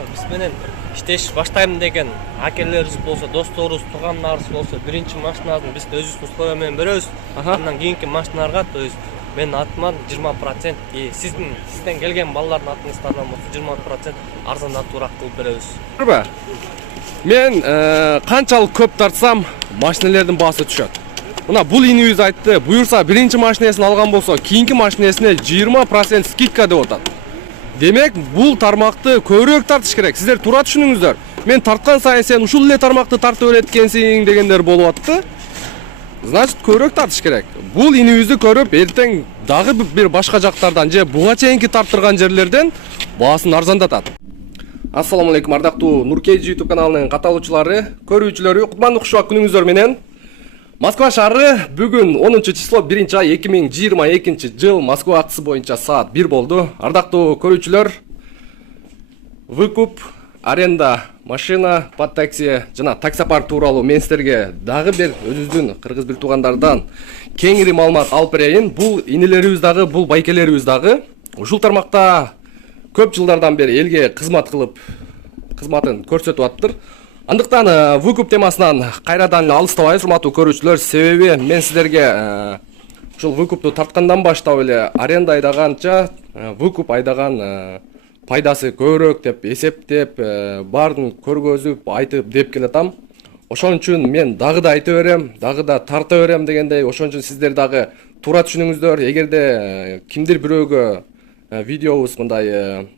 ошо биз менен иштеш баштайм деген акелерибиз болсо, досторубуз, туугандарыбыз болсо, биринчи машинабызды биз өзүбүздүн условия менен беребиз. Андан кийинки машиналарга, то есть менин атыман 20%, сизден келген балдардын атыңыздардан болсо 20% арзандатуураак кылып беребиз. Турбу? Мен канчалык көп тартсам, машинелердин баасы түшөт. Мына бул инибиз айтты, буюрса биринчи машинесин алган болсо, кийинки машинесине 20% скидка деп атат. Демек, бул тармакты көбүрөөк тартыш керек. Сиздер туура түшүнүңүздөр. Мен тарткан сайын сен ушул эле тармакты тартып берет экенсиң дегендер болуп атты. Значит, көбүрөөк тартыш керек. Бул инибизди көрүп, эртең дагы бир башка жактардан же буга чейинки тарттырган жерлерден баасын арзандатат. Ассаламу алейкум, ардактуу Нуркейджи YouTube каналынын каталуучулары, көрүүчүлөрү, кутмандуу кушак күнүңүздөр менен. Москва шаары бүгүн 10 число 1 ай 2022 жыл Москва акчысы боюнча саат 1 болду. Ардактуу көрүүчүлөр, выкуп, аренда машина, под такси жана таксопарк тууралуу мен сиздерге дагы бир өзүбүздүн кыргыз бир туугандардан кеңири маалымат алып берейин. Бул инелерибиз дагы, бул байкелерибиз дагы ушул тармакта көп жылдардан бери элге кызмат кылып, кызматын көрсөтүп атыптыр. Андыктан выкуп темасынан кайрадан эле алыстабайбыз, урматтуу көрүүчүлөр, себеби мен сиздерге ушул выкупту тарткандан баштап эле аренда айдаганча выкуп айдаган пайдасы көбүрөөк деп эсептеп, баарын көргөзүп, айтып деп келатам. Ошон үчүн мен дагы да айта берем, дагы да тарта берем дегендей, ошон үчүн сиздер дагы туура түшүнүңүздөр. Эгерде кимдир бирөөгө видеобуз мындай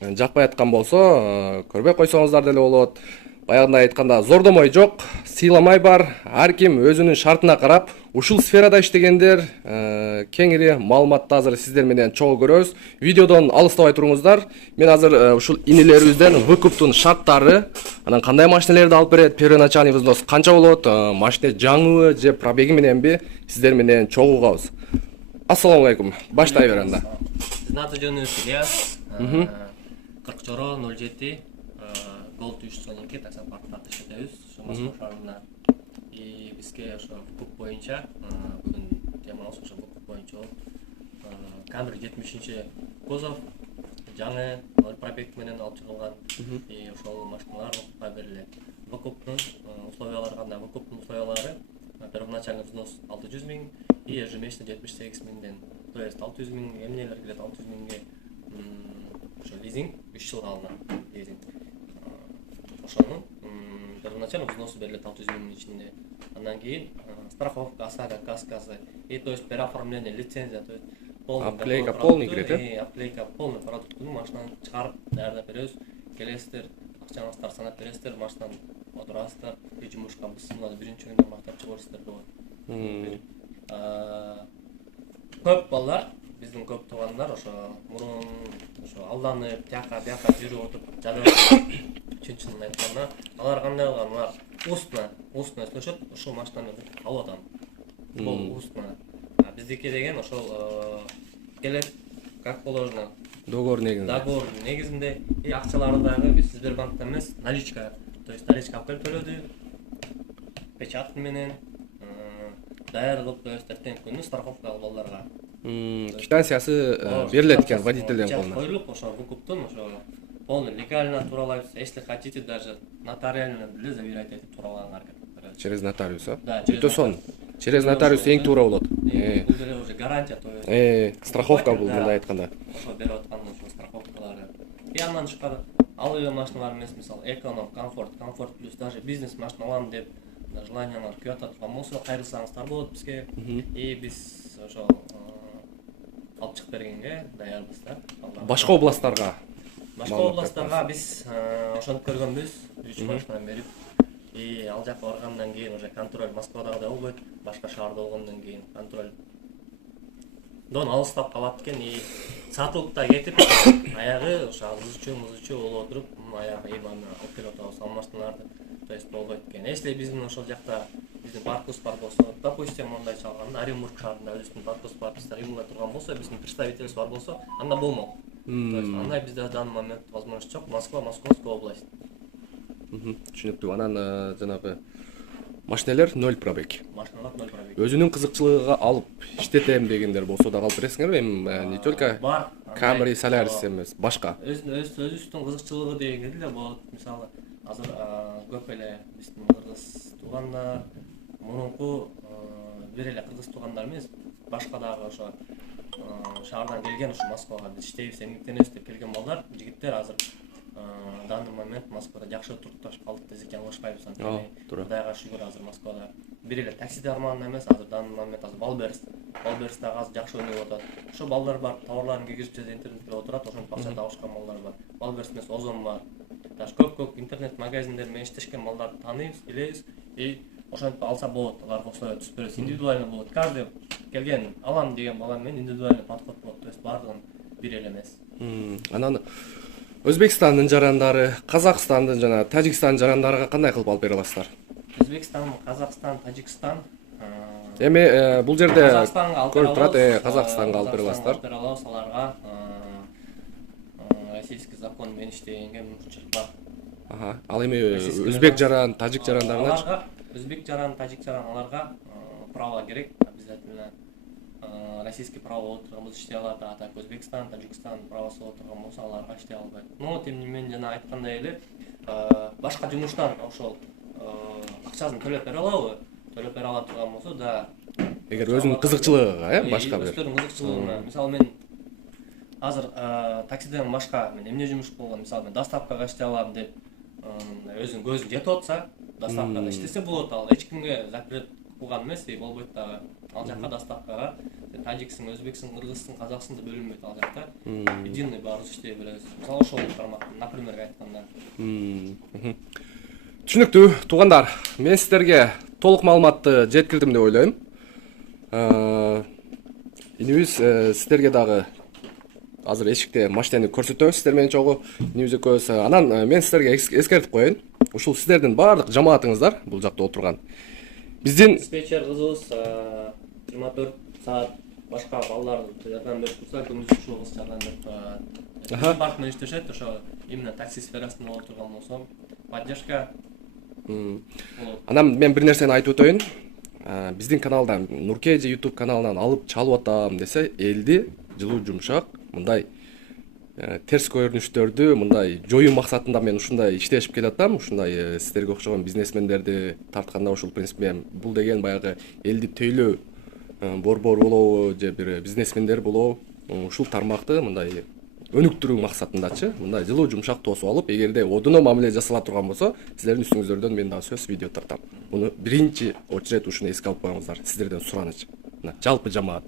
жакпай аткан болсо, көрбөй койсоңуздар деле болот. Баягындай айтканда зордомой жок, сыйламай бар. Ар ким өзүнүн шартына карап, ушул сферада иштегендер кеңири маалыматты азыр сиздер менен чогуу көрөбүз. Видеодон алыстабай туруңуздар. Мен азыр ушул инелерибизден выкуптун шарттары, анан кандай машиналерди алып берет, первоначальный взнос канча болот, машина жаңыбы же пробеги мененби сиздер менен чогуу угабыз. Ассаламу алейкум. Баштай бер анда. Биздин аты жөнүбүз Ильяс. 40 жoro 07 Gold 312 таксопаркта иштебиз. Ошо Москва шаарында. Бизге ошо выкуп боюнча бүгүн темабыз ошо выкуп боюнча болот. Камри 70 кузов жаңы пробег менен алып чыгылган. Ошол машиналар выкупка берилет. Выкуптун условиялары кандай? Выкуптун условиялары первоначальный взнос 600 000 и ежемесячно 78 000ден. То есть 600 000 эмнелер келет, 600 000ге ошо лизинг 3 жылга алынат. Лизинг. Ошонун первоначально взносу берилет 600 000 ичинде. Андан кийин страховка, ОСАГО, каскасы, и то есть переоформление, лицензия, то есть полный аплейка полный кирет, аплейка полный продуктун машинаны чыгарып даярдап беребиз. Келесиздер, акчаңызды санап бересиздер, машинаны отурасыздар, жумушка бысымда биринчи күндө мактап чыгырсыздар деп. Көп балдар, биздин көп туугандар ошо мурун ошо алданып, тияка бияка жүрүп отуруп жадырап чын айтканда, алар кандай кылган, алар устно слышат, ушул машинаны алып атам. Бул устно. Биздики деген ошол келет, как положено. Договор негизинде. Договор негизинде, и акчаларды дагы биз Сбербанкта эмес, наличка, то есть наличка алып келип төлөдү. Печат менен даяр кылып берип күнү страховка балдарга. Квитанциясы берилет экен водительдин колуна. Коюлуп ошо выкуптун ошо полный легально туралайбыз. Если хотите, даже нотариально деле заверять этип туралаганга аракет кылып. Через нотариус, а? Да, через нотариус эң туура болот. Бул деле уже гарантия, то есть страховка бул мындай айтканда. Ошо берип аткан ошо страховкалары. И андан тышкары ал эле машиналар эмес, мисалы эконом, комфорт плюс даже бизнес машина алам деп желаниялар күйөт аткан болсо, кайрылсаңыздар болот бизге. И биз ошо алып чыгып бергенге даярбыз да. Башка областтарга биз ошонуп көргөнбүз, 3 машинаны берип, и ал жака баргандан кийин уже контроль Москвадагыдай болбойт, башка шаарда болгондон кийин контроль дон алыстап калат экен, и сатылып да кетип, аягы ошо музычу болуп отуруп, аягы эми алып келип атабыз ал машиналарды, то есть болбойт экен. Если биздин ошол жакта биздин паркыбыз бар болсо, допустим, мондай чалганда Оренбург шаарында өзүбүздүн паркыбыз бар, биз Римге турган болсо, биздин представительство бар болсо, анда болмок. То есть андай бизде в данный момент возможность жок. Московская область. Түшүнүктүү. Анан жанагы машиналар 0 пробег. Машиналар 0 пробег. Өзүнүн кызыкчылыгыга алып иштетем дегендер болсо да алып бересиңерби? Эми не только бар Camry, Solaris эмес, башка. Өзүбүздүн кызыкчылыгы дегенге деле болот. Мисалы азыр көп эле биздин кыргыз туугандар, мурунку бир эле кыргыз туугандар эмес, башка дагы ошо шаардан келген, ушу Москвага биз иштейбиз, эмгектенебиз деп келген балдар, жигиттер азыр данный момент Москвада жакшы турукташып калдык десек жаңылышпайбыз. Кудайга шүгүр, азыр Москвада бир эле такси тармагында эмес, азыр данный момент азыр Балберстагы азыр жакшы өнүгүп атат. Ошо балдар бар, товарларын киргизип же интернетке отурат, ошентип акча табышкан балдар бар. Балберст эмес, Озон бар. Даже көп интернет магазиндер менен иштешкен балдарды тааныйбыз, билебиз и ошентип алса болот, аларга условия түзүп беребиз. Индивидуально болот. Каждый келген алам деген бала менен индивидуальный подход болот. То есть бардыгын бир эле эмес. Анан Өзбекстандын жарандары, Казакстандын жана Тажикстандын жарандарына кандай кылып алып бере аласыздар? Өзбекстан, Казакстан, Тажикстан. Эми бул жерде Казакстанга алып көрүп турат, Казакстанга алып бере аласыздар. Аларга российский закон менен иштегенге мүмкүнчүлүк бар. Ал эми өзбек жаран, тажик жарандарына өзбек жаран, тажик жаран аларга право керек, обязательно. Российский право болуп турган болсо иштей алат, а так Өзбекстан, Тажикстан правосы болуп турган болсо аларга иштей албайт. Но тем не менее жана айткандай эле башка жумуштан ошол акчасын төлөп бере алабы? Төлөп бере ала турган болсо да. Эгер өзүнүн кызыкчылыгыга, башка бир. Өздөрүнүн кызыкчылыгына. Мисалы мен азыр таксиден башка мен эмне жумуш болгон, мисалы мен доставкага иштей алам деп өзүнүн көзү жетип атса, доставкада иштесе болот, ал эч кимге запрет кылган эмес, болбойт дагы. Ал жакка доставкага тажиксиң, өзбексиң, кыргызсың, казаксың деп бөлүнбөйт ал жакта. Единый баарыбыз иштей беребиз. Мисалы ошол тармак, например айтканда. Түшүнүктүү туугандар, мен сиздерге толук маалыматты жеткирдим деп ойлойм. Инибиз сиздерге дагы азыр эшикте машинени көрсөтөбүз, сиздер менен чогуу инибиз экөөбүз. Анан мен сиздерге эскертип коеюн. Ушул сиздердин баардык жамаатыңыздар бул жакта отурган. Биздин диспетчер кызыбыз 24 саат башка балдарды жардам берип турса, күндүз ушул кыз жардам берип парк менен иштешет, ошо именно такси сферасында болуп турган болсо, поддержка. Анан мен бир нерсени айтып өтөйүн. Биздин каналдан Нуркеже YouTube каналынан алып чалып атам десе, элди жылуу жумшак, мындай терс көрүнүштөрдү мындай жоюу максатында мен ушундай иштешип келатам. Ушундай сиздерге окшогон бизнесмендерди тартканда ушул принцип менен бул деген баягы элди төйлөө борбор болобу же бир бизнесмендер болобу, ушул тармакты мындай өнүктүрүү максатындачы мындай жылуу жумшак тосуп алып, эгерде одуно мамиле жасала турган болсо, сиздердин үстүңүздөрдөн мен дагы сөз видео тартам. Муну биринчи очередь ушуну эске алып коюңуздар. Сиздерден сураныч. Жалпы жамаат.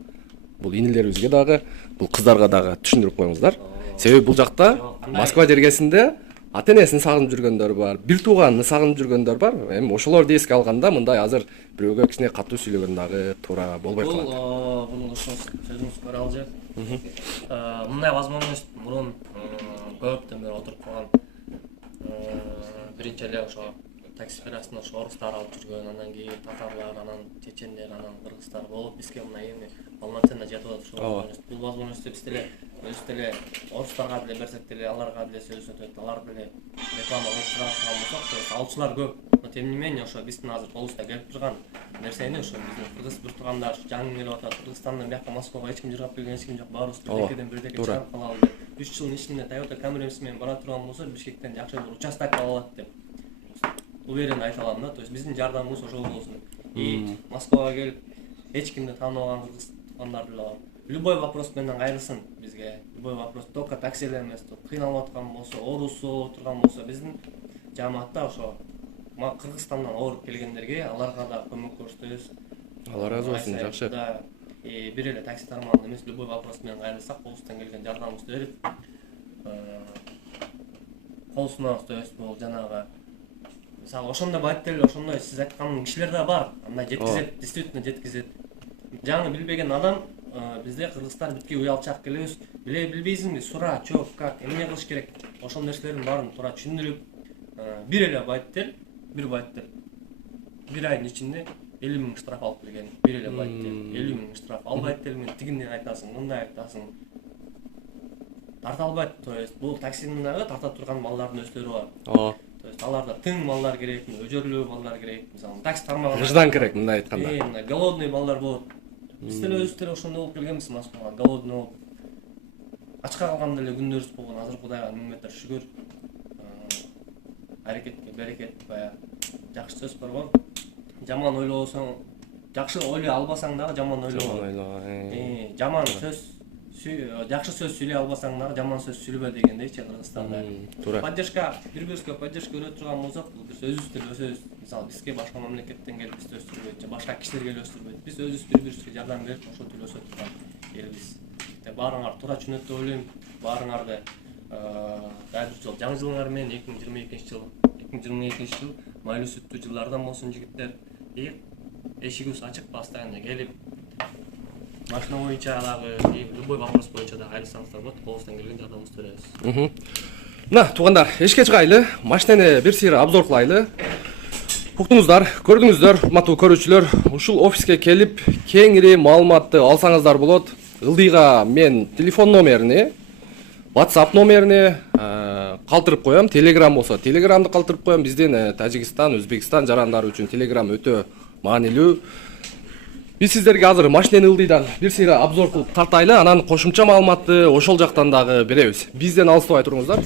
Бул инилерибизге дагы, бул кыздарга дагы түшүндүрүп коюңуздар. Себеби бул жакта Москва жергесинде ата-энесин сагынып жүргөндөр бар, бир тууганын сагынып жүргөндөр бар. Эми ошолорду эске алганда мындай азыр бирөөгө кичине катуу сүйлөгөн дагы туура болбой калат. Бул сөзүңүз көрө алжы. Мындай возможность мурун көптөн бери отуруп калган. Биринчи эле ошо такси сферасында ошо орустар алып жүргөн, анан кийин татарлар, анан чечендер, анан кыргыздар болуп бизге мына эми полноценно жетип атат ушул возможность. Бул возможность биз деле өз деле орустарга деле берсек деле аларга деле сөз өтөт, алар деле реклама кылып турган болсок, то есть алчылар көп. Но тем не менее ошо биздин азыр колубузда келип турган нерсени ошо биздин кыргыз бир туугандар жаңы келип атат. Кыргызстандан бияка Москвага эч ким жыргап келген эч ким жок, баарыбыз бирдекеден бирдеке чыгып калалы деп. 3 жылдын ичинде Toyota Camry'miz менен бара турган болсо, Бишкектен жакшы бир участок ала алат деп уверенно айта алам да. То есть биздин жардамыбыз ошол болсун. И Москвага келип эч кимди тааныбаган кыргыз туугандар деле бар. Любой вопрос менен кайрылсын бизге. Любой вопрос только такси эле эмес, кыйналып аткан болсо, оорусу турган болсо, биздин жамаатта ошо Кыргызстандан ооруп келгендерге аларга да көмөк көрсөтөбүз. Алар разы болсун, жакшы. Да, бир эле такси тармагында эмес, любой вопрос менен кайрылсак, колубуздан келген жардамыбызды берип, кол сунабыз. То есть бул жанагы мисалы ошондой байттел, ошондой сиз айткан кишилер да бар. Андай жеткизет, действительно жеткизет. Жаңы билбеген адам бизде кыргыздар битке уялчак келебиз. Билбейсиңби, сура, чок, как, эмне кылыш керек? Ошол нерселердин баарын туура түшүндүрүп, бир эле байттел, бир айдын ичинде 50 000 штраф алып келген. Бир эле байттел 50 000 штраф. Ал байттел менен тигинден айтасың, мындай айтасың. Тарта албайт. То есть бул таксинин дагы тарта турган балдардын өздөрү бар. То есть аларда тың балдар керек, өжөрлүү балдар керек. Мисалы такси тармагында Мыждан керек мындай айтканда. Мындай голодный балдар болот. Биз деле өзүбүз деле ошондой болуп келгенбиз Москвага, голодный болуп. ачка калганда эле күндөбүз болгон. Азыр Кудайга миң метр шүгүр. Аракетке берекет, баягы жакшы сөз бар го. Жаман ойлобосоң, жакшы ойлой албасаң дагы жаман ойлобо. Жаман сөз, жакшы сөз сүйлөй албасаң дагы жаман сөз сүйлөбө дегендейчи Кыргызстанда. Поддержка, бири-бирибизге поддержка бере турган болсок, биз өзүбүздү өсөбүз. Мисалы бизге башка мамлекеттен келип бизди өстүрбөйт, же башка кишилер келип өстүрбөйт. Биз өзүбүз бири-бирибизге жардам берип, ошол тил өсө турган элбиз. Баарыңар туура түшүнөт деп ойлойм. Баарыңарды дайыр жол, жаңы жылыңар менен 2022 жыл майлуу сүттүү жылдардан болсун жигиттер. Эшигибиз ачык, постоянно келип машина боюнча дагы любой вопрос боюнча дагы айлансаңыздар болот. Колубуздан келген жардамыбызды беребиз. Мына туугандар, эшикке чыгайлы, машинени бир сыйра обзор кылайлы. Уктуңуздар, көрдүңүздөр, урматтуу көрүүчүлөр, ушул офиске келип кеңири маалыматты алсаңыздар болот. Ылдыйга мен телефон номерини, WhatsApp номерини калтырып коем. Telegram болсо Telegramды калтырып коем. Бизден Тажикстан, Өзбекстан жарандары үчүн Telegram өтө маанилүү. Биз сиздерге азыр машинени ылдыйдан бир сыйра обзор кылып тартайлы, анан кошумча маалыматты ошол жактан дагы беребиз. Бизден алыстабай туруңуздар.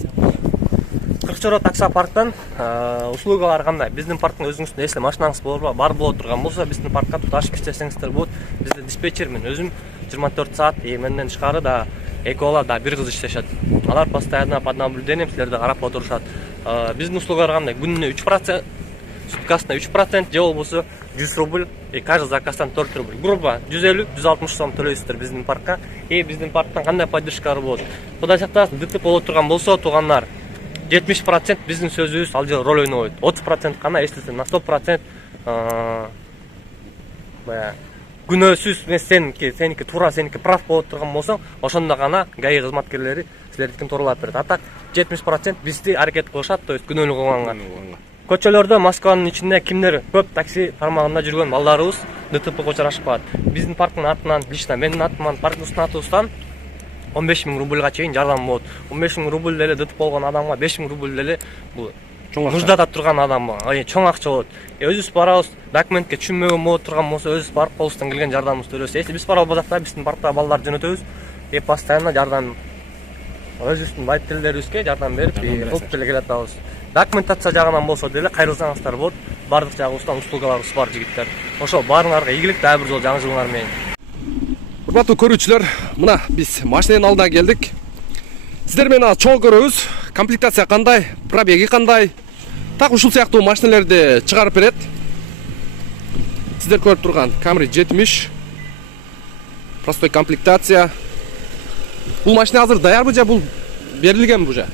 Кыркчоро таксопарктан услугалар кандай? Биздин парктын өзүңүздүн эсле машинаңыз бар боло турган болсо, биздин паркка туташып иштесеңиздер болот. Бизде диспетчер мен өзүм 24 саат менден тышкары да эки бала да бир кыз иштешет. Алар постоянно под наблюдением силерди карап отурушат. Биздин услугалар кандай? Күнүнө 3%, суткасына 3% же болбосо 100 рубль, каждый заказдан 4 рубль. Грубо 150-160 сом төлөйсүздөр биздин паркка. Биздин парктан кандай поддержкалар болот? Кудай сактасын, ДТП боло турган болсо, туугандар 70% биздин сөзүбүз ал жер роль ойнобойт. 30% гана эстесе, на 100% баягы күнөөсүз сеники туура, сеники прав боло турган болсоң, ошондо гана ГАИ кызматкерлери силердикин тооролоп берет. А так 70% бизди аракет кылышат, то есть күнөөлүү кылганга. Көчөлөрдө Москванын ичинде кимдер көп такси тармагында жүргөн балдарыбыз ДТПга учурашпат. Биздин парктын атынан, лично менин атыман, парктын атынан 15 000 рубльга чейин жардам болот. 15 000 рубль деле ДТП болгон адамга 5 000 рубль деле бул нуждада турган адамга чоң акча болот. Өзүбүз барабыз, документке түшүнмөгөн боло турган болсо, өзүбүз барып колубуздан келген жардамыбызды беребиз. Эсти биз бар болсак да биздин паркта балдар жөнөтөбүз. Постоянно жардам өзүбүздүн водительдерибизге жардам берип, кылып деле келатабыз. Документация жагынан болсо деле кайрылсаңыздар болот. Бардык жагыбыздан услугаларыбыз бар жигиттер. Ошо баарыңарга ийгилик, дагы бир жолу жаңы жылыңар менен. Урматтуу көрүүчүлөр, мына биз машиненин алдына келдик. Сиздер менен чоң көрөбүз. Комплектация кандай, пробеги кандай. Так ушул сыяктуу машинелерди чыгарып берет. Сиздер көрүп турган Camry 70. Простой комплектация. Бул машина азыр даярбы же бул берилгенби уже?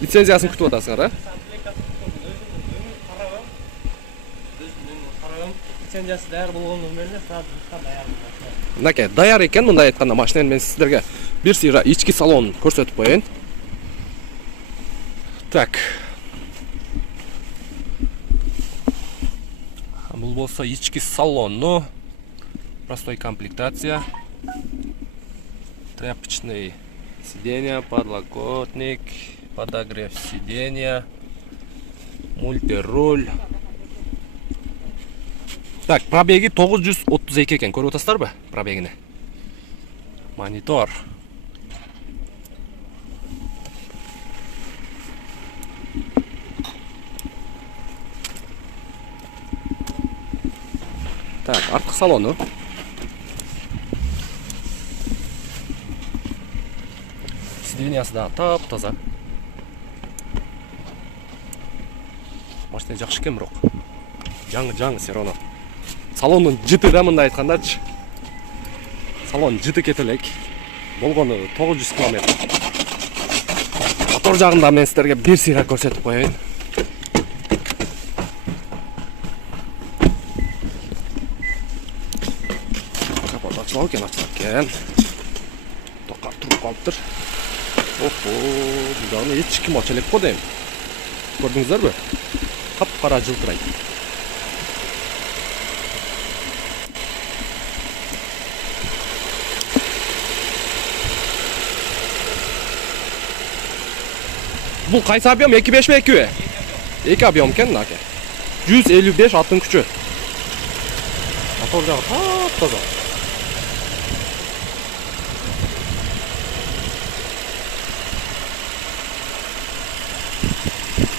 Лицензиясын күтүп атасыңар, Лицензиясы даяр болгондон бери сразу даяр. Мынакей, даяр экен, мындай айтканда машинени мен сиздерге бир сыйра ички салонун көрсөтүп коеюн. Так. Бул болсо ички салону. Простой комплектация. Тряпочный сиденья, подлокотник, подогрев сиденья, мультируль. Так, пробеги 932 экен, көрүп атасыздарбы пробегини? Монитор. Так, арткы салону. Сиденьясы да тап-таза. Машина жакшы экен, бирок жаңы все равно. Салондун жыты да мындай айткандачы. Салон жыты кете элек. Болгону 900 км. Мотор жагында мен сиздерге бир сыйра көрсөтүп коеюн. Капот ачылабы экен, ачылат экен. Токар туруп калыптыр. Охо, бул эч ким ача элек го дейм. Көрдүңүздөрбү? Кап-кара жылтырайт. Бул кайсы объем? 2.5 mi 2? 2 объем экен мынаке. 155 аттын күчү. Мотор жагы тап-таза.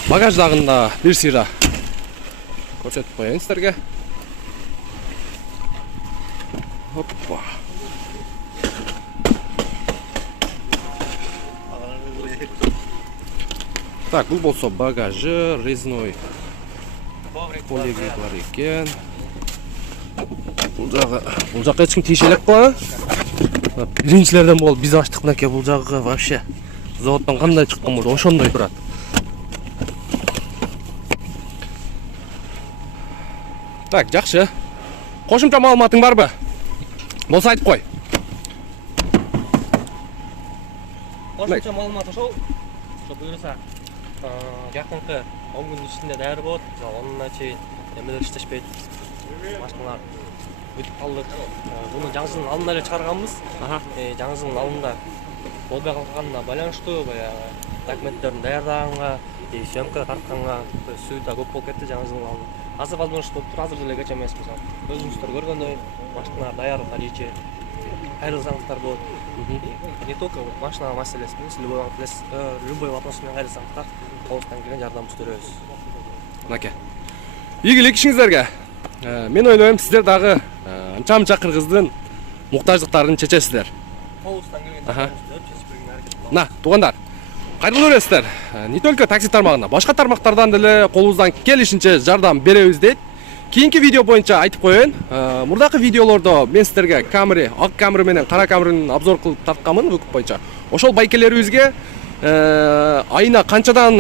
багаждагында бир сыйра көрсөтүп коеюн сиздерге. Hoppa. Так, бул болсо багажы, резной полиги бар экен. Бул жакка эч ким тийише элек го. Биринчилерден болуп биз ачтык мынакей бул жагы вообще заводдон кандай чыккан болду, ошондой турат. Так, жакшы. Кошумча маалыматың барбы? Болса айтып кой. Кошумча маалымат ошол. Буюрса, жакынкы 10 күн ичинде даяр болот. Онуна чейин эмелер иштешпейт. Машиналар бүтүп калдык. Буну жаңы жылдын алдында эле чыгарганбыз. Жаңы жылдын алдында болбой калганына байланыштуу баягы документтерин даярдаганга, съемка тартканга сүйдө көп болуп кетти жаңы жылдын алдында. Азыр возможность болуп тур, азыр деле кеч эмес мисалы. Өзүңүздөр көргөндөй машиналар даяр наличие. Кайрылсаңыздар болот. Не только машина маселеси, любой вопрос менен кайрылсаңыздар, колубуздан келген жардамыбызды беребиз. Мынакей. Ийгилик ишиңиздерге. Мен ойлойм, сиздер дагы анча-мынча кыргыздын муктаждыктарын чечесиздер. Колубуздан келген жардамыбызды чечип бергенге аракет кылабыз. Мына, туугандар, кайрылып бересиздер. Не только такси тармагына, башка тармактардан деле колубуздан келишинче жардам беребиз дейт. Кийинки видео боюнча айтып коеюн. Мурдакы видеолордо мен сиздерге Camry, ак Camry менен кара Camry'ни обзор кылып тартканмын өкүп боюнча. Ошол байкелерибизге айына канчадан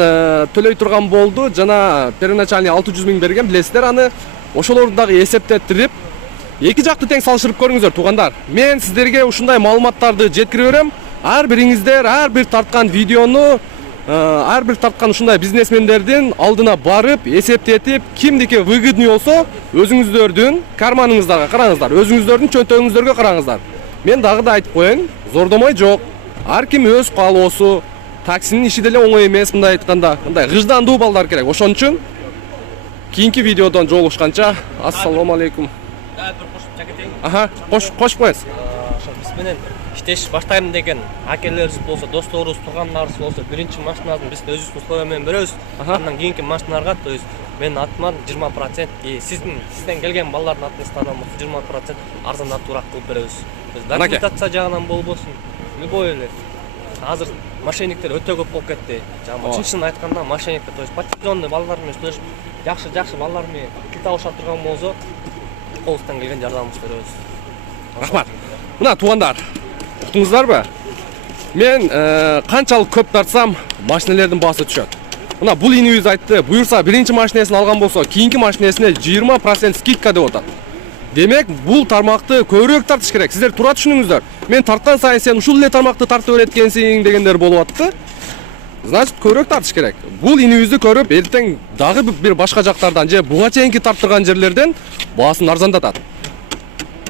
төлөй турган болду жана первоначальный 600 000 берген, билесиздер аны. Ошолорду дагы эсептетирип, эки жакты тең салыштырып көрүңүздөр туугандар. Мен сиздерге ушундай маалыматтарды жеткирип берем. Ар бириңиздер ар бир тарткан видеону, ар бир тарткан ушундай бизнесмендердин алдына барып, эсептетип, кимдики выгодный болсо, өзүңүздөрдүн карманыңыздарга караңыздар, өзүңүздөрдүн чөнтөгүңүздөргө караңыздар. Мен дагы да айтып коеюн, зордомой жок. Ар ким өз каалоосу, таксинин иши деле оңой эмес, мындай айтканда. Мындай гыждандуу балдар керек. Ошон үчүн кийинки видеодон жолугушканча, ассалому алейкум. Да, бир кошумча кетейин. Кошуп коесуз. Ошо биз менен иштеш баштайм деген акелерибиз болсо, досторубуз, туугандарыбыз болсо, биринчи машинасын биз өзүбүздүн условия менен беребиз. Андан кийинки машиналарга, то есть менин атыман 20%, сизден келген балдардын атынан 20% арзандатуураак кылып беребиз. Документация жагынан болбосун, любой эле. Азыр мошенниктер өтө көп болуп кетти. Чын айтканда мошенниктер, то есть подчиненный балдар менен сүйлөшүп, жакшы балдар менен кил табыша турган болсо, колубуздан келген жардамыбызды беребиз. Рахмат. Мына туугандар, уктуңуздарбы? Мен канчалык көп тартсам, машинелердин баасы түшөт. Мына бул инибиз айтты, буюрса биринчи машинесин алган болсо, кийинки машинесине 20% скидка деп атат. Демек, бул тармакты көбүрөөк тартыш керек. Сиздер тура түшүнүңүздөр. Мен тарткан сайын сен ушул эле тармакты тартып берет экенсиң дегендер болуп атты. Значит, көбүрөөк тартыш керек. Бул инибизди көрүп, эртең дагы бир башка жактардан же буга чейинки тарттырган жерлерден баасын арзандатат.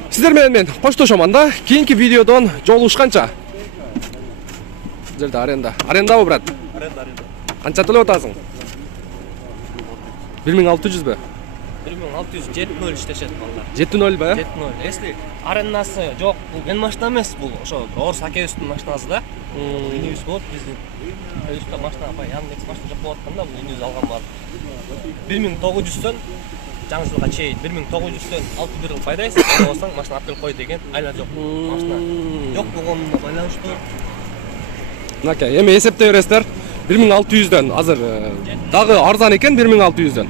Сиздер менен мен коштошомон да. Кийинки видеодон жолугушканча. Жерде арендабы, брат? Аренда. Канча төлөп атасың? 1600 бе? 1600 7-0 иштешет балдар. 7-0 ба? 7-0. Если арендасы жок, бул мен машина эмес, бул ошо орус акебиздин машинасы да. Инибиз болот биздин. Өстө машина баягы Яндекс машина жок болуп атканда бул инибиз алган бар. 1900дөн жаңы жылга чейин 1900дөн 6 жыл пайдайсың, болсоң машина алып келип кой деген айла жок. Машина жок болгонуна байланыштуу. Мынакей, эми эсептей бересиздер. 1600дөн азыр дагы арзан экен 1600дөн.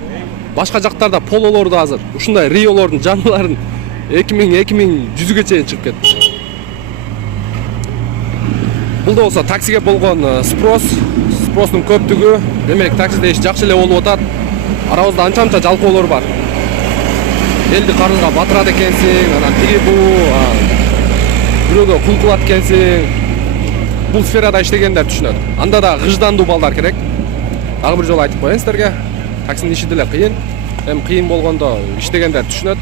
Башка жактарда пололорду азыр ушундай риолордун жаныларын 2100-ге чейин чыгып кетти. Бул да болсо таксиге болгон спростун көптүгү, демек таксиде иш жакшы эле болуп атат. Арабызда анча-мынча жалкоолор бар. Элди карызга батырат экенсиң, анан бири бирөөгө кул кылат экенсиң. Бул сферада иштегендер түшүнөт. Анда да гыждандуу балдар керек. Дагы бир жолу айтып коеюн сиздерге. Таксинин иши деле кыйын. Эми кыйын болгондо иштегендер түшүнөт.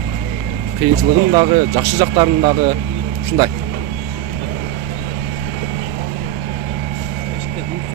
Кыйынчылыгын дагы, жакшы жактарын дагы ушундай.